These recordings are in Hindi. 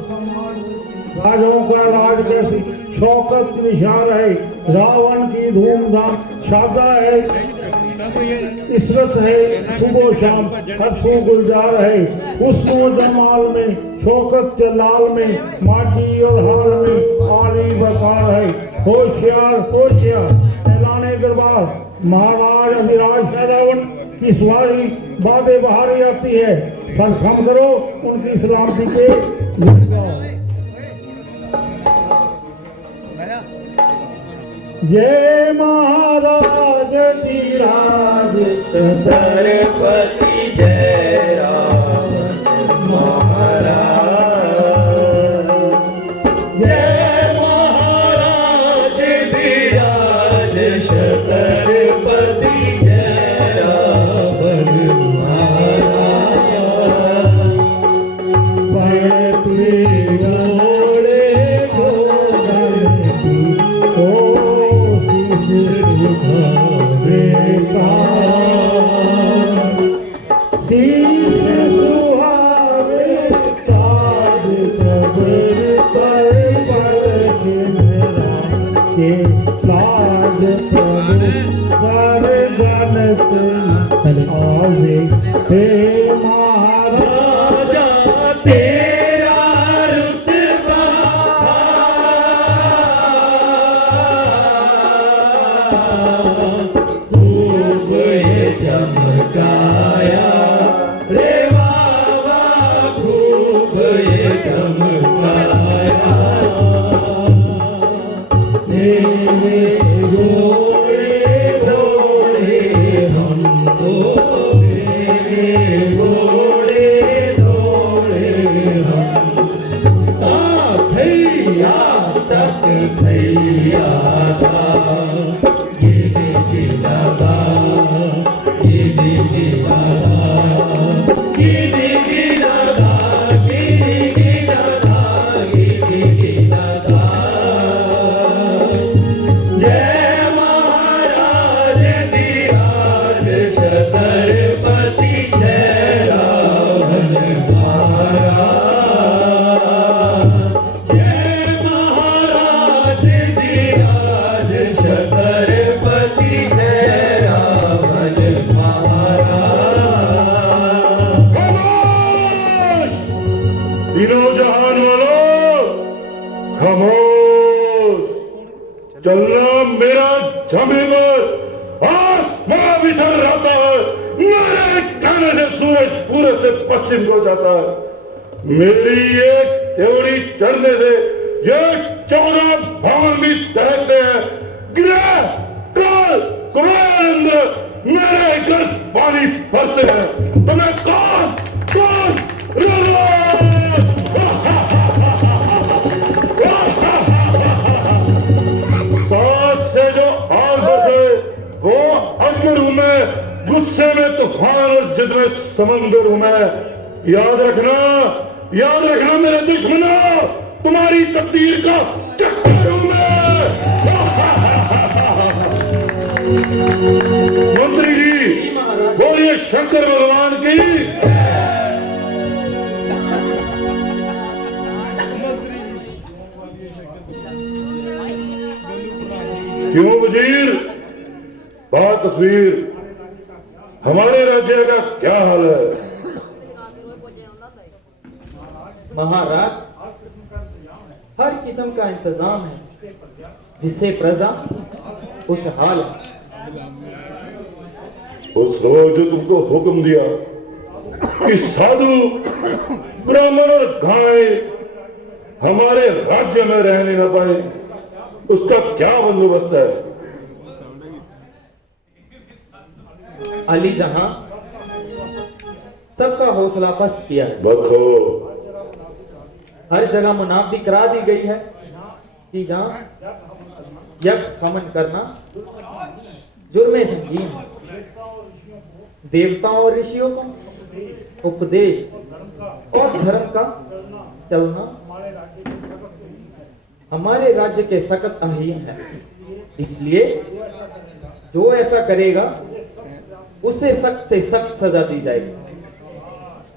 राजाओं का राज कैसी शौकत निशान है, रावण की धूमधाम शादा है, इशरत है सुबह शाम हर्षों गुलजार है, हुस्न जमाल में शौकत जलाल में माटी और हाल में आली बकार है, होशियार होशियार ऐलाने दरबार महाराज अभिराज रावण की सवारी बादे बहारी आती है, सर खम करो उनकी सलामती के जय महाराज धीराज छत्रपति जय राम महाराज, जय महाराज धीराज छत्रपति जय रावण महाराज, बढ़ती घोड़े घोड़े की शीश सुहावे ताज कब्र पर के ताज पर सर गणत आवे हे महाराजा तेरा रुतबा खूब ये चमकाया रे बाबा, खूब ये चमकाया, तेरे घोड़े दौड़े हमको, तेरे घोड़े दौड़े हम, भैया तक भैया था, गिरी गिरा गिरी गिरा गिरी गिरा गिरी गिरा गिरी गिरा, जय महाराज धीराज छत्रपति जय रावण महाराज, जय महाराज धीराज छत्रपति जय रावण महाराज। तीनों जहान वालों खामोश, चलना मेरा झमेवर, आसमां बिछड़ रहता है, मेरे कहने से सूरज पूरब से पश्चिम को जाता है, मेरी एक त्योड़ी चढ़ने से ये 14 भवन भी दहकते हैं, ग्रह काल कुबेर मेरे घर पानी भरते हैं, तो मैं कौन कौन सांस से जो हाल बसे वो अजगर हूं मैं, गुस्से में तूफान और जिद में समंदर हूं मैं, याद रखना मेरे दुश्मनों, तुम्हारी तकदीर का चक्कर हूं मैं। मंत्री जी बोलिए शंकर भगवान की। क्यों वजीर, बात तस्वीर, हमारे राज्य का क्या हाल है? महाराज, हर किस्म का इंतजाम है जिससे प्रजा खुशहाल है। उस रोज जो तुमको हुक्म दिया कि साधु ब्राह्मण और गाय हमारे राज्य में रहने न पाए, उसका क्या बंदोबस्त है? अली जहां सबका हौसला पस्त किया है, बखो हर जगह मुनादी करा दी गई है कि जहां यज्ञ हवन करना जुर्मे संगीन है। देवताओं और ऋषियों का उपदेश और धर्म का चलना हमारे राज्य के सख्त अहीन है, इसलिए जो ऐसा करेगा उसे सख्त से सख्त सजा दी जाएगी।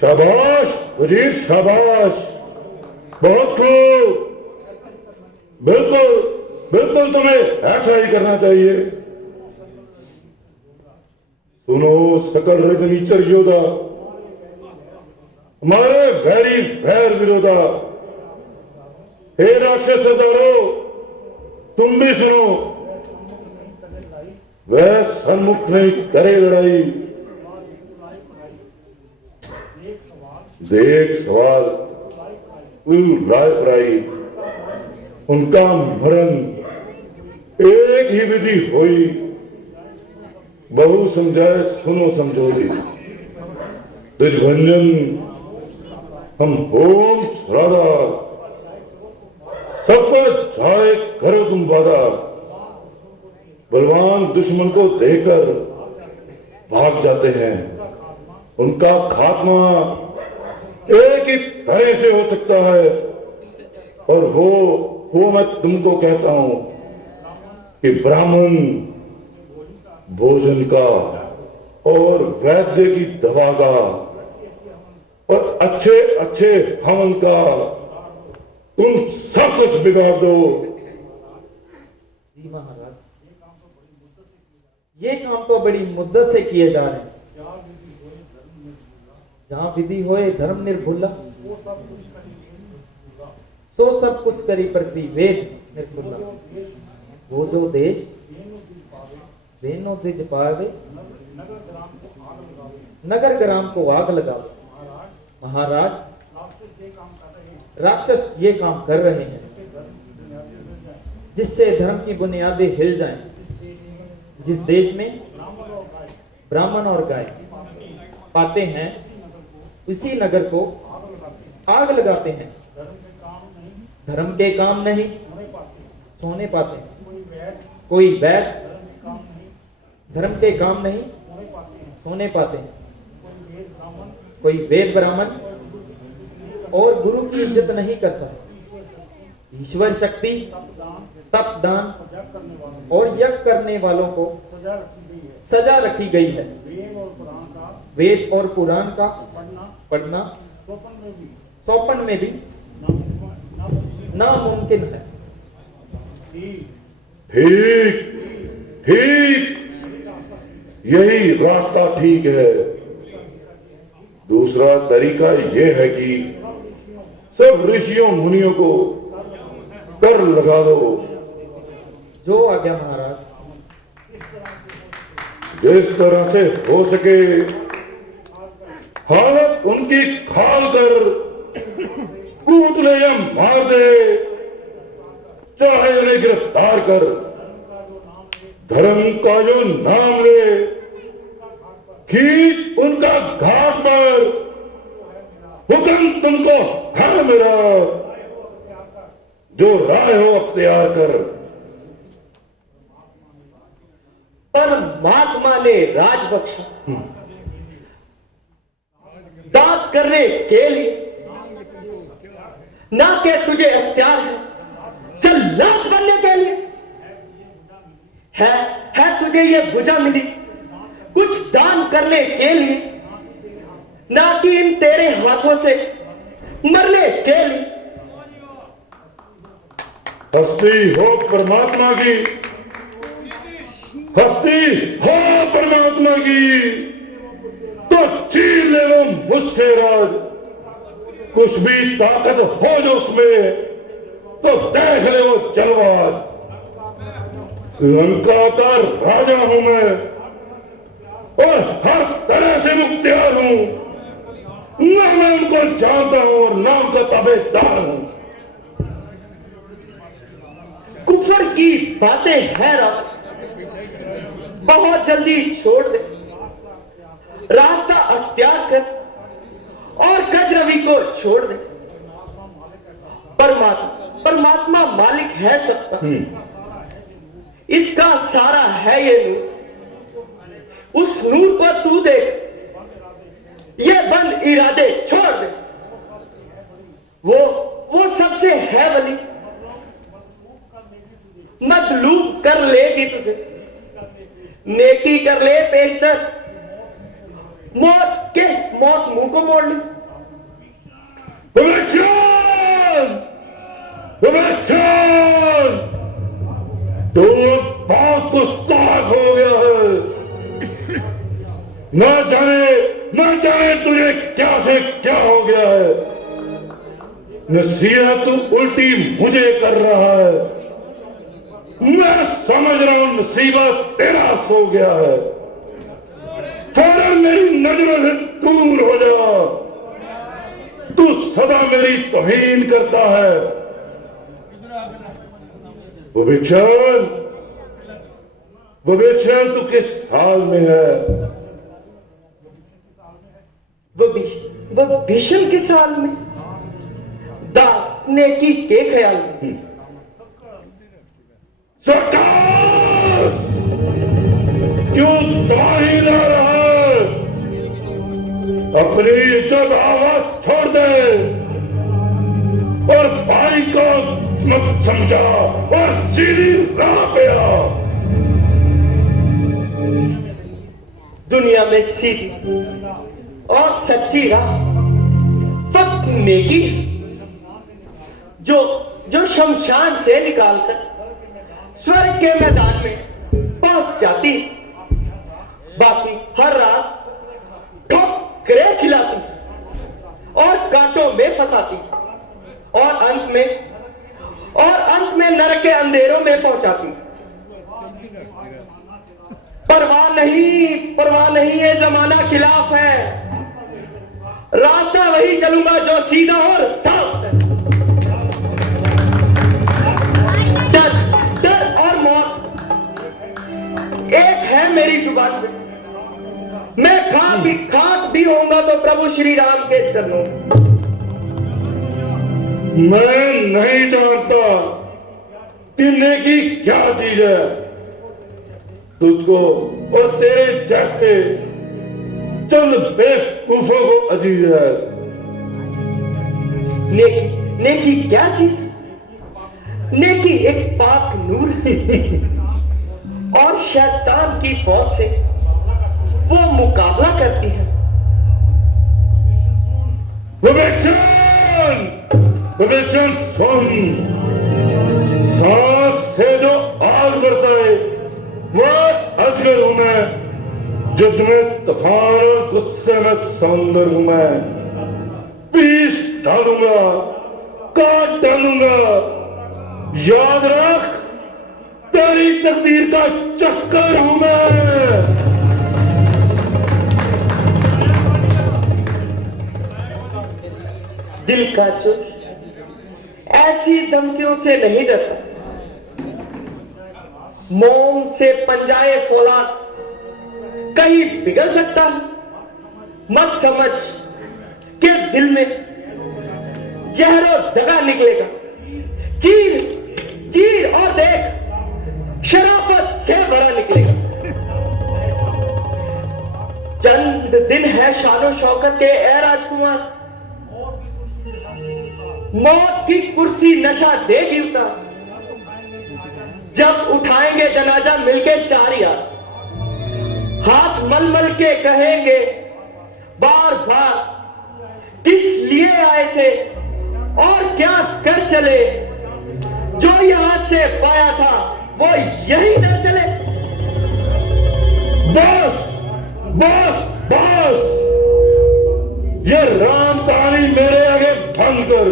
शाबाश वजीर शाबाश, बहुत खूब, बिल्कुल बिल्कुल तुम्हें ऐसा ही करना चाहिए। सुनो सकल रजनीचर योद्धा, हमारे वैरी वैर विरोधा, हे राक्षस सरदारो, तुम भी सुनो। वह सन्मुख नहीं करे लड़ाई, देख सवाल राय पराई, उनका मरण एक ही विधि होई, बहु समझाए सुनो समझोरी। दुर्भंजन हम होम राधा, सब पर जाए करो तुम वादा, बलवान दुश्मन को देकर भाग जाते हैं, उनका खात्मा एक ही तरह से हो सकता है। और वो मैं तुमको कहता हूं कि ब्राह्मण भोजन का और वैद्य की दवा का और अच्छे अच्छे हवन का तुम सब कुछ बिगाड़ दो। जी महाराज, ये काम तो बड़ी मुद्दत से किए जा रहे हैं। जहाँ विधि होए धर्म निर्भुला, सो सब कुछ करी प्रति वेद निर्भुला। वो जो देश देनो द्विज पावे, नगर ग्राम को आग लगाओ। महाराज, राक्षस ये काम कर रहे हैं जिससे धर्म की बुनियादें हिल जाएं। जिस देश में ब्राह्मण और गाय पाते हैं, उसी नगर को आग लगाते हैं। धर्म के काम नहीं सोने पाते हैं। कोई वैद धर्म के काम नहीं सोने पाते हैं। कोई वेद ब्राह्मण और गुरु की इज्जत नहीं करता है। ईश्वर शक्ति, तप दान और यज्ञ करने वालों को सजा रखी गई है। वेद और पुराण का पढ़ना सौपन में भी नामुमकिन है। ठीक ठीक, यही रास्ता ठीक है। दूसरा तरीका यह है कि सब ऋषियों मुनियों को कर लगा दो। जो आज्ञा महाराज। जिस तरह से हो सके हालत उनकी खाल कर कूट ले या मार दे, चाहे उन्हें गिरफ्तार कर। धर्म का जो नाम ले, खींच उनका घाट पर। हुक्म तुमको है मेरा, जो राय हो अख्तियार कर। परमात्मा ने राज बख्शा दाग करने के लिए, ना कि तुझे अख्तियार है जल्लाद बनने के लिए। है तुझे ये भुजा मिली कुछ दान करने के लिए, ना कि इन तेरे हाथों से मरने के लिए। हस्ती हो परमात्मा की, हस्ती हो परमात्मा की, तो चीर ले लो मुझसे राज। कुछ भी ताकत हो जो उसमें, तो देख ले वो जलवा। लंका का राजा हूं मैं और हर तरह से मुख्तियार हूं। न मैं उनको जानता हूं और न उनका ताबेदार हूं। कुफर की बातें है रावण, बहुत जल्दी छोड़ दे। रास्ता अख्तियार कर और गजरवी को छोड़ दे। परमात्मा मालिक है सबका, इसका सारा है ये नूर। उस नूर पर तू देख, ये बंद इरादे छोड़ दे। वो सबसे है वली, मदलूब कर लेगी तुझे। नेकी कर ले पेशतर, मौत मुंह को मोड़ ली। न जाने तुझे क्या से क्या हो गया है। नसीहत तू उल्टी मुझे कर रहा है। मैं समझ रहा हूं नसीबत तेरा हो गया है। फौरन मेरी नजरों से दूर हो जा। तू सदा मेरी तौहीन करता है। विवेचन तू किस हाल में है? वो भीषण किस हाल में? दास नेकी के ख्याल में। सरकार क्यों तबाही ला रहा है? अपनी इज्जत आवाज छोड़ दे और भाई को मत समझा और सीधी राह पे आ। दुनिया में सीधी और सच्ची राह फक्त नेकी जो शमशान से निकालकर स्वर्ग के मैदान में पहुंच जाती। बाकी हर रात ठोकरें खिलाती और कांटों में फंसाती और अंत में नरक के अंधेरों में पहुंचाती। परवाह नहीं ये जमाना खिलाफ है। रास्ता वही चलूंगा जो सीधा और साफ है। डर और मौत एक है मेरी जुबान पे। मैं खाक भी होऊंगा तो प्रभु श्री राम के चरणों। मैं नहीं जानता कि नेकी क्या चीज है। तुझको और तेरे जैसे चंद बेवकूफों को अजीज है। नेकी क्या चीज? नेकी एक पाक नूर है और शैतान की फौज से वो मुकाबला करती है। विवेचन सुन। सांस से जो आग बरसाए वह अजगर हूं मैं। युद्ध में तूफान और गुस्से में समुंदर हूं मैं। पीस डालूंगा, काट डालूंगा। याद रख तेरी तकदीर का चक्कर हूं मैं। दिल का चुप ऐसी धमकियों से नहीं डरता। मोम से पंजाए फौलाद कहीं पिघल सकता है। मत समझ कि दिल में जहरो दगा निकलेगा। चीर और देख शराफत से भरा निकलेगा। चंद दिन है शानो शौकत के ए राजकुमार। मौत की कुर्सी नशा देगी उतार। जब उठाएंगे जनाजा मिलके चार यार। हाथ मल के कहेंगे बार बार किस लिए आए थे और क्या कर चले। जो यहां से पाया था वो यही न चले। बस ये राम कहानी मेरे आगे बंद कर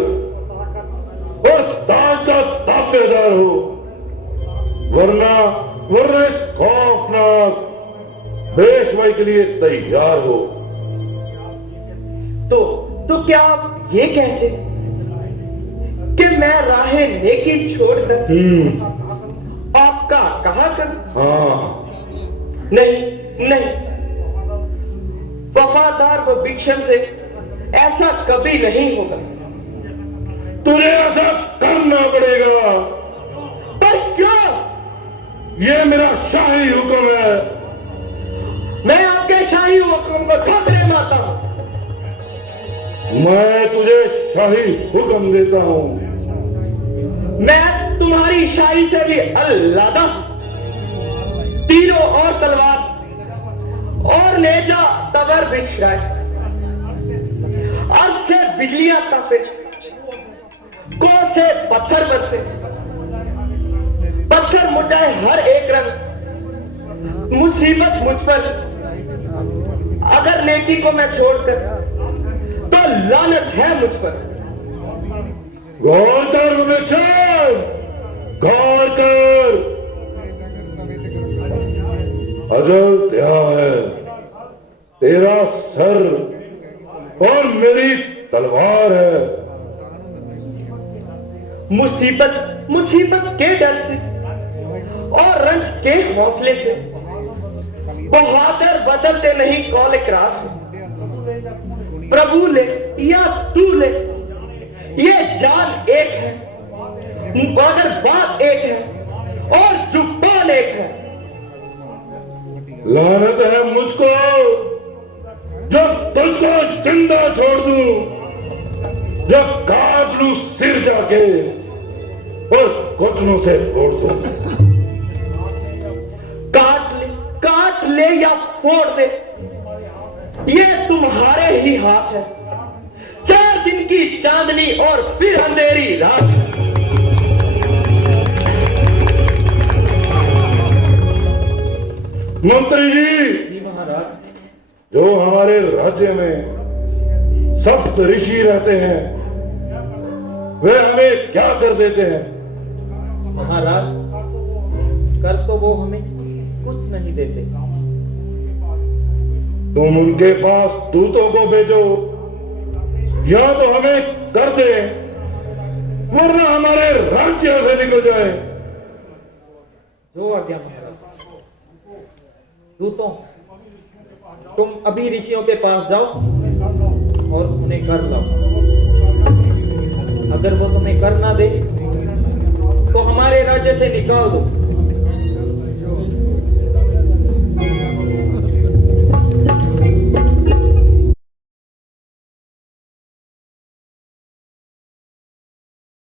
और ताज का ताबेदार हो। वरना इस खौफनाक पेशवाई के लिए तैयार हो। तो क्या आप ये कहते कि मैं राहे नेकी छोड़कर आपका कहा कर? हाँ। नहीं वफादार व भिक्षण से ऐसा कभी नहीं होगा। तुझे ऐसा करना पड़ेगा। पर क्यों? ये मेरा शाही हुक्म है। मैं आपके शाही हुक्म को ठोकरे मारता हूं। मैं तुझे शाही हुक्म देता हूं। मैं तुम्हारी शाही से भी अल्लादा। तीरों और तलवार और नेजा तबर बिछराए। अर्श से बिजलियां तापे, को से पत्थर बरसे। पत्थर मुरझाए हर एक रंग। मुसीबत मुझ पर अगर नेकी को मैं छोड़कर तो लानत है मुझ पर। गौर कर मुनीश्वर, गौर कर। अयोध्या है, तेरा सर और मेरी तलवार है। मुसीबत के डर से और रंज के हौसले से बहादुर बदलते नहीं कौल इकरार से। प्रभु ले या तू ले, ये जान एक है मगर बात एक है और जुबान एक है। लानत है मुझको जब तुझको जिंदा छोड़ दूं, जब काट लूं सिर जाके और घुटनों से फोड़ दूं। काट ले या फोड़ दे, ये तुम्हारे ही हाथ है। 4 दिन की चांदनी और फिर अंधेरी रात। मंत्री जी महाराज, जो हमारे राज्य में सप्त ऋषि रहते हैं, वे हमें क्या कर देते हैं? महाराज, कर तो वो हमें कुछ नहीं देते। तुम उनके पास दूतों को भेजो, या तो हमें कर दे, वरना हमारे राज्य से निकल जाए। जो आज्ञा महाराज। दूतों, तुम अभी ऋषियों के पास जाओ और उन्हें कर लाओ। अगर वो तुम्हें कर ना दे तो हमारे राज्य से निकाल दो।